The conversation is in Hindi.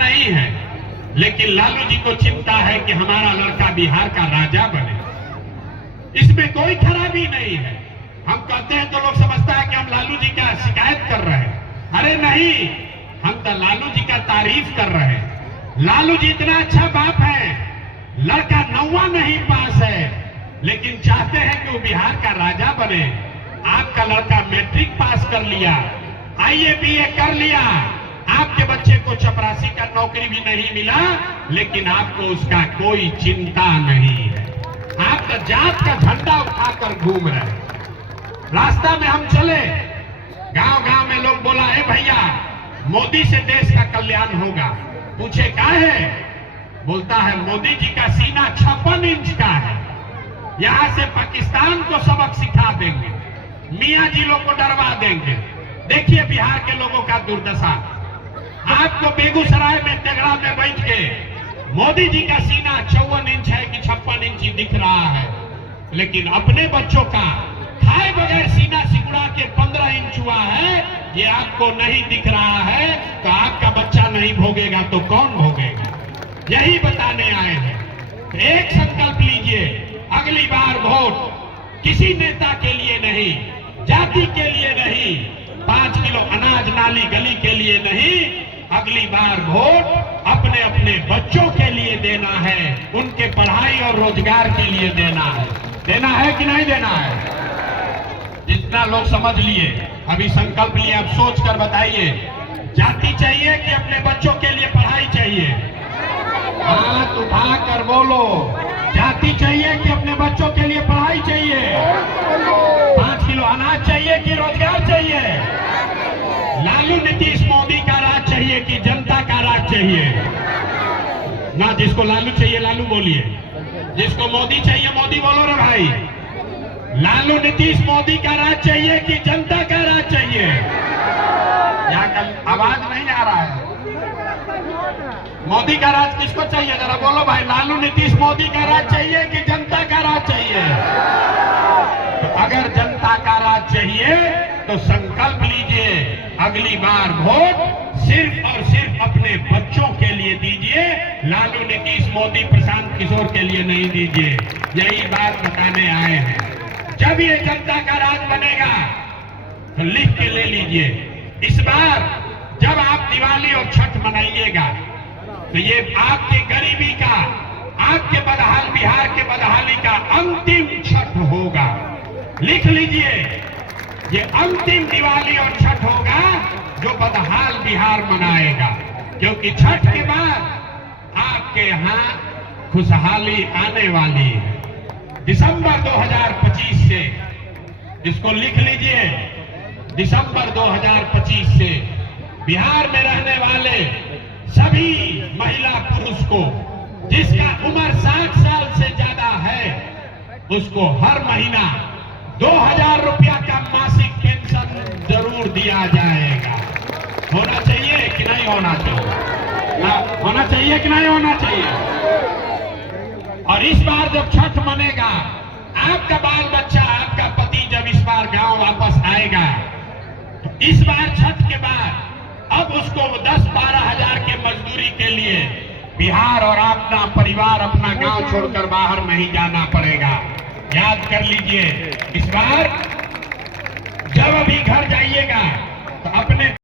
नहीं है, लेकिन लालू जी को चिंता है कि हमारा लड़का बिहार का राजा बने। इसमें कोई खराबी नहीं है। हम कहते हैं तो लोग समझता है कि हम लालू जी का शिकायत कर रहे हैं। अरे नहीं, हम तो लालू जी का तारीफ कर रहे हैं। लालू जी इतना अच्छा बाप है, लड़का 9वां नहीं पास है, लेकिन चाहते हैं कि वो बिहार का राजा बने। आपका लड़का मैट्रिक पास कर लिया, आईए बीए कर लिया, आपके बच्चे को चपरासी का नौकरी भी नहीं मिला, लेकिन आपको उसका कोई चिंता नहीं है। आप तो जात का झंडा उठाकर घूम रहे हैं। रास्ता में हम चले, गांव गांव में लोग बोला, है भैया मोदी से देश का कल्याण होगा। पूछे क्या है? बोलता है मोदी जी का सीना 56 इंच का है, यहां से पाकिस्तान को सबक सिखा देंगे, मियां जी लोग को डरवा देंगे। देखिए बिहार के लोगों का दुर्दशा। आपको बेगूसराय में तेगड़ा में बैठ के मोदी जी का सीना 54 इंच है कि 56 इंच ही दिख रहा है, लेकिन अपने बच्चों का खाए बगैर सीना सिकुड़ा के 15 इंच हुआ है, ये आपको नहीं दिख रहा है, तो आपका बच्चा नहीं भोगेगा तो कौन भोगेगा? यही बताने आए हैं। एक संकल्प लीजिए, अगली बार वोट किसी नेता के लिए नहीं, जाति के लिए नहीं, 5 किलो अनाज नाली गली के लिए नहीं, अगली बार वोट अपने अपने बच्चों के लिए देना है, उनके पढ़ाई और रोजगार के लिए देना है। देना है कि नहीं देना है? जितना लोग समझ लिए, अभी संकल्प लिए, अब सोच कर बताइए, जाति चाहिए कि अपने बच्चों के लिए पढ़ाई चाहिए? हाथ उठा कर बोलो, जाति चाहिए कि अपने बच्चों के लिए पढ़ाई चाहिए? 5 किलो अनाज चाहिए कि रोजगार चाहिए? लालू नीतीश मोदी का राज चाहिए कि जनता का राज चाहिए? ना, जिसको लालू चाहिए लालू बोलिए, जिसको मोदी चाहिए मोदी बोलो रे भाई। लालू नीतीश मोदी का राज चाहिए कि जनता का राज चाहिए? यहाँ का आवाज नहीं आ रहा है। मोदी का राज किसको चाहिए? जरा बोलो भाई, लालू नीतीश मोदी का राज चाहिए कि जनता का राज चाहिए? तो अगर जनता का राज चाहिए तो संकल्प लीजिए, अगली बार वोट सिर्फ और सिर्फ अपने बच्चों के लिए दीजिए, लालू नीतीश मोदी प्रशांत किशोर के लिए नहीं दीजिए। यही बात बताने आए हैं। जब ये जनता का राज बनेगा तो लिख के ले लीजिए, इस बार जब आप दिवाली और छठ मनाइएगा तो ये आपके गरीबी का, आपके बदहाल बिहार के बदहाली का अंतिम छठ होगा। लिख लीजिए, ये अंतिम दिवाली और छठ होगा जो बदहाल बिहार मनाएगा, क्योंकि छठ के बाद आपके यहाँ खुशहाली आने वाली है। दिसंबर 2025 से, इसको लिख लीजिए, दिसंबर 2025 से बिहार में रहने वाले सभी महिला पुरुष को, जिसका उम्र 60 साल से ज्यादा है, उसको हर महीना 2000 रुपया का मासिक पेंशन जरूर दिया जाएगा। होना चाहिए कि नहीं होना चाहिए? होना चाहिए कि नहीं होना चाहिए? और इस बार जब छठ मनेगा, आपका बाल बच्चा, आपका पति जब इस बार गांव वापस आएगा, तो इस बार छठ के बाद अब उसको 10-12 हजार के मजदूरी के लिए बिहार और अपना परिवार, अपना गांव छोड़कर बाहर नहीं जाना पड़ेगा। याद कर लीजिए, इस बार जब अभी घर जाइएगा तो अपने